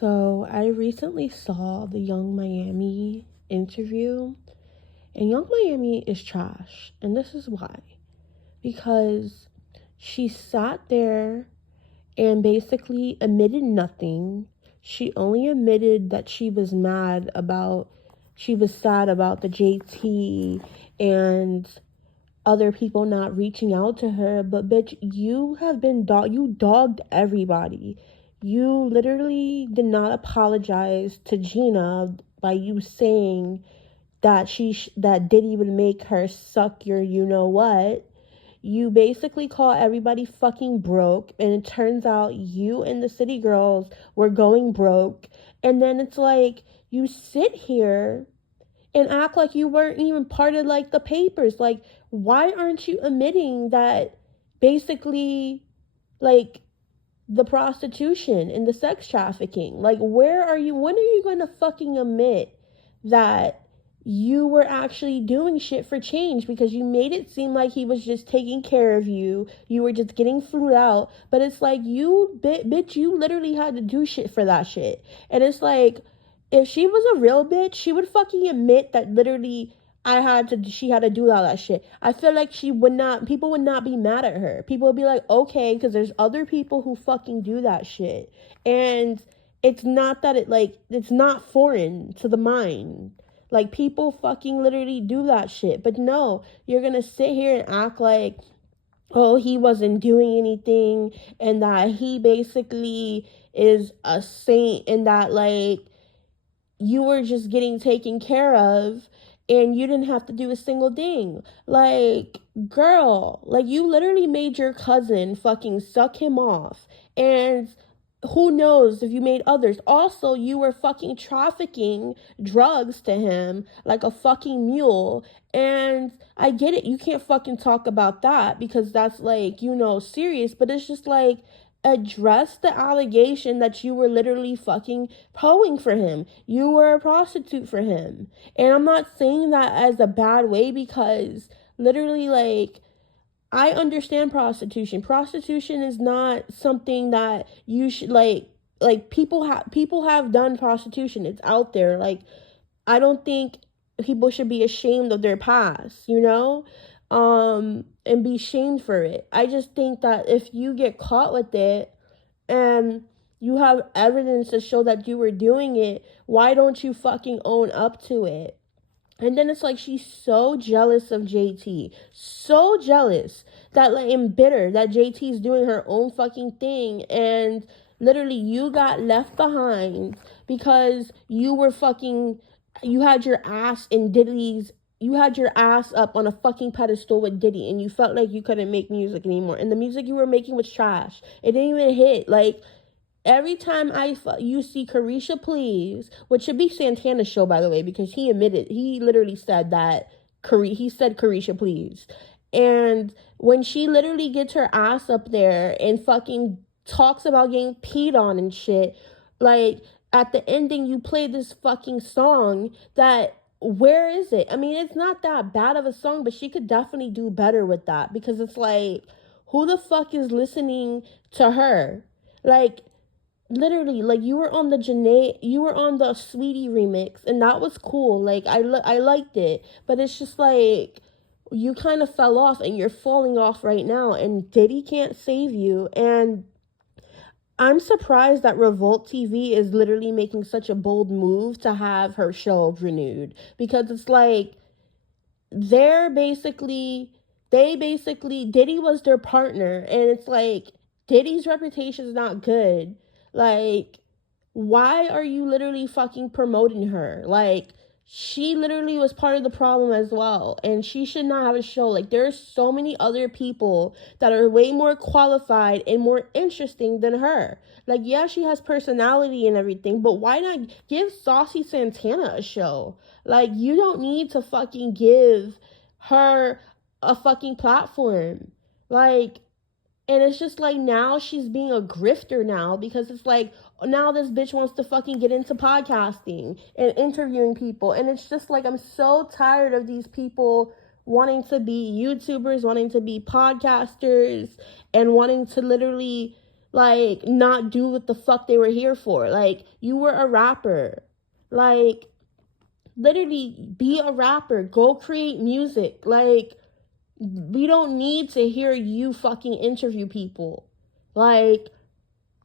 So I recently saw the Young Miami interview, and Young Miami is trash. And this is why. Because she sat there and basically admitted nothing. She only admitted that she was sad about the JT and other people not reaching out to her. But bitch, you dogged everybody. You literally did not apologize to Gina by you saying that that Diddy would make her suck your you know what. You basically call everybody fucking broke, and it turns out you and the city girls were going broke. And then it's like you sit here and act like you weren't even part of like the papers. Like, why aren't you admitting that basically, like, the prostitution and the sex trafficking? Like, where are you? When are you going to fucking admit that you were actually doing shit for change? Because you made it seem like he was just taking care of you. You were just getting food out. But it's like, bitch, you literally had to do shit for that shit. And it's like, if she was a real bitch, she would fucking admit that literally she had to do all that shit. I feel like people would not be mad at her. People would be like, okay, because there's other people who fucking do that shit. And it's not that it's not foreign to the mind. Like, people fucking literally do that shit. But no, you're gonna sit here and act like, oh, he wasn't doing anything, and that he basically is a saint, and that, like, you were just getting taken care of and you didn't have to do a single thing. Like, girl, like, you literally made your cousin fucking suck him off. And who knows if you made others. Also, you were fucking trafficking drugs to him like a fucking mule. And I get it, you can't fucking talk about that because that's, like, serious. But it's just like, address the allegation that you were literally fucking hoeing for him. You were a prostitute for him. And I'm not saying that as a bad way, because literally, like, I understand prostitution. Prostitution is not something that you should people have done prostitution. It's out there. Like, I don't think people should be ashamed of their past, and be shamed for it. I just think that if you get caught with it and you have evidence to show that you were doing it, why don't you fucking own up to it? And then it's like, she's so jealous of JT. So jealous that, like, and bitter that JT's doing her own fucking thing. And literally, you got left behind because you had your ass in Diddy's, you had your ass up on a fucking pedestal with Diddy, and you felt like you couldn't make music anymore. And the music you were making was trash. It didn't even hit. Like, every time you see Caresha Please, which should be Santana's show, by the way, because he literally said that, he said Caresha Please. And when she literally gets her ass up there and fucking talks about getting peed on and shit, like, at the ending, you play this fucking song that, where is it? I mean, it's not that bad of a song, but she could definitely do better with that, because it's like, who the fuck is listening to her? Like, literally, like, you were on the Sweetie remix, and that was cool. Like, I liked it, but it's just like, you kind of fell off, and you're falling off right now, and Diddy can't save you. And I'm surprised that Revolt TV is literally making such a bold move to have her show renewed, because it's like, Diddy was their partner, and it's like, Diddy's reputation is not good. Like, why are you literally fucking promoting her? Like, she literally was part of the problem as well, and she should not have a show. Like, there's so many other people that are way more qualified and more interesting than her. Like, yeah, she has personality and everything, but why not give Saucy Santana a show? Like, you don't need to fucking give her a fucking platform. Like, and it's just like, now she's being a grifter now, because it's like, now this bitch wants to fucking get into podcasting and interviewing people. And it's just like, I'm so tired of these people wanting to be YouTubers, wanting to be podcasters, and wanting to literally like, not do what the fuck they were here for. Like, you were a rapper. Like, literally be a rapper. Go create music. Like, we don't need to hear you fucking interview people. Like,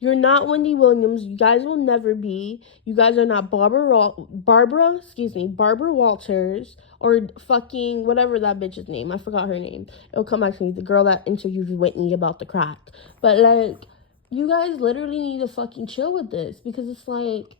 you're not Wendy Williams. You guys will never be. You guys are not Barbara Walters or fucking whatever that bitch's name. I forgot her name. It'll come back to me. The girl that interviewed Whitney about the crack. But like, you guys literally need to fucking chill with this, because it's like,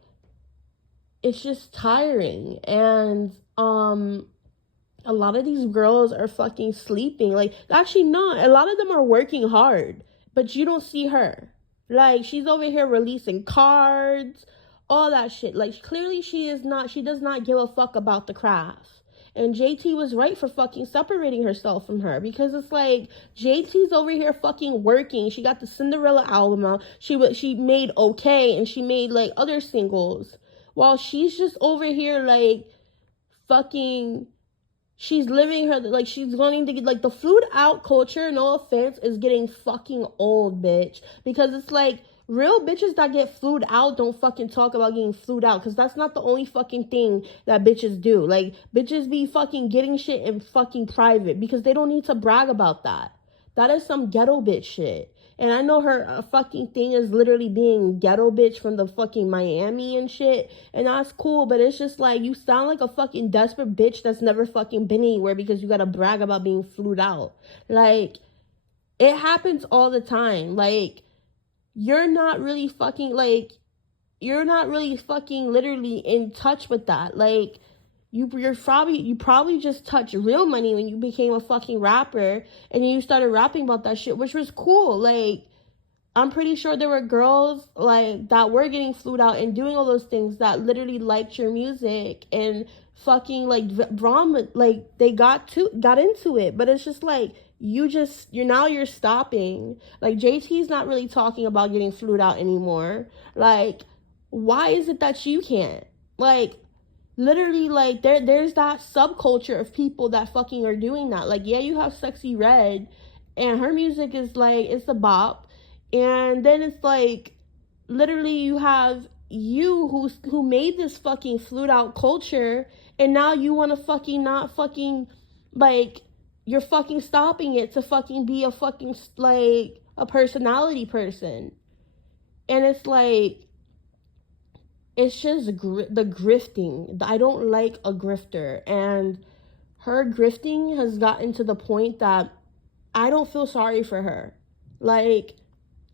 it's just tiring. And a lot of these girls are fucking sleeping. Like, actually not. A lot of them are working hard, but you don't see her. Like, she's over here releasing cards, all that shit. Like, clearly she does not give a fuck about the craft. And JT was right for fucking separating herself from her, because it's like, JT's over here fucking working. She got the Cinderella album out. She made Okay, and she made like other singles, while she's just over here like fucking, she's living her, like, she's wanting to get, like, the flued out culture, no offense, is getting fucking old, bitch. Because it's like, real bitches that get flued out don't fucking talk about getting flued out, because that's not the only fucking thing that bitches do. Like, bitches be fucking getting shit in fucking private, because they don't need to brag about that. That is some ghetto bitch shit. And I know her fucking thing is literally being ghetto bitch from the fucking Miami and shit. And that's cool, but it's just like, you sound like a fucking desperate bitch that's never fucking been anywhere because you gotta brag about being flued out. Like, it happens all the time. Like, you're not really fucking, like, you're not really fucking literally in touch with that. Like, you probably just touched real money when you became a fucking rapper, and you started rapping about that shit, which was cool. Like, I'm pretty sure there were girls like that were getting flued out and doing all those things that literally liked your music and fucking like drama, like they got into it. But it's just like, you're stopping. Like, JT's not really talking about getting flued out anymore. Like, why is it that you can't? Like, literally, like, there's that subculture of people that fucking are doing that. Like, yeah, you have Sexy Red, and her music is like, it's a bop. And then it's like, literally, you have you who made this fucking flued out culture, and now you want to fucking not fucking, like, you're fucking stopping it to fucking be a fucking, like, a personality person. And it's like, it's just the grifting. I don't like a grifter. And her grifting has gotten to the point that I don't feel sorry for her. Like,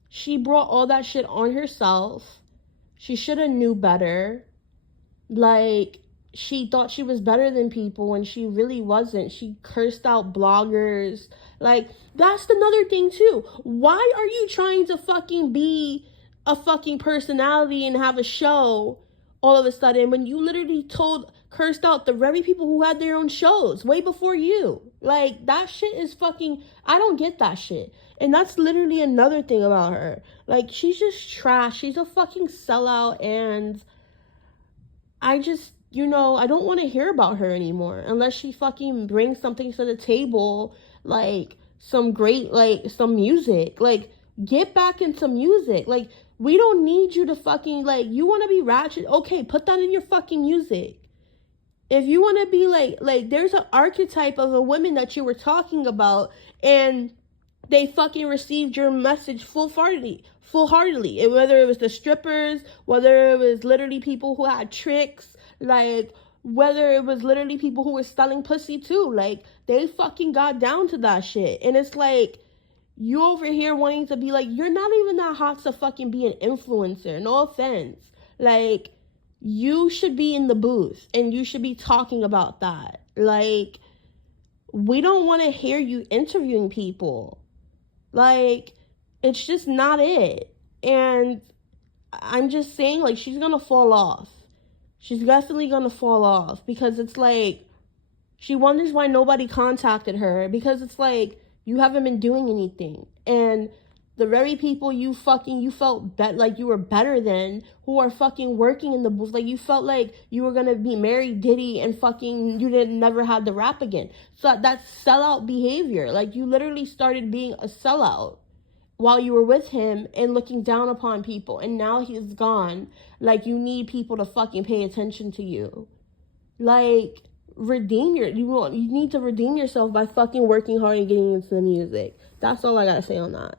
she brought all that shit on herself. She should have knew better. Like, she thought she was better than people when she really wasn't. She cursed out bloggers. Like, that's another thing too. Why are you trying to fucking be a fucking personality and have a show all of a sudden when you literally cursed out the very people who had their own shows way before you? Like, that shit is fucking, I don't get that shit. And that's literally another thing about her. Like, she's just trash. She's a fucking sellout, and I just, I don't want to hear about her anymore unless she fucking brings something to the table, like some great, like, some music. Like, get back into music. Like, we don't need you to fucking, like, you want to be ratchet? Okay, put that in your fucking music. If you want to be like, there's an archetype of a woman that you were talking about, and they fucking received your message full-heartedly. And whether it was the strippers, whether it was literally people who had tricks, like, whether it was literally people who were selling pussy too, like, they fucking got down to that shit. And it's like, you over here wanting to be like, you're not even that hot to fucking be an influencer. No offense. Like, you should be in the booth and you should be talking about that. Like, we don't want to hear you interviewing people. Like, it's just not it. And I'm just saying, like, she's gonna fall off. She's definitely gonna fall off, because it's like, she wonders why nobody contacted her, because it's like, you haven't been doing anything. And the very people you felt like you were better than, who are fucking working in the booth, like, you felt like you were gonna be Mary Diddy and fucking you didn't never have the rap again. So that's sellout behavior. Like, you literally started being a sellout while you were with him and looking down upon people, and now he's gone. Like, you need people to fucking pay attention to you. Like, you need to redeem yourself by fucking working hard and getting into the music. That's all I gotta say on that.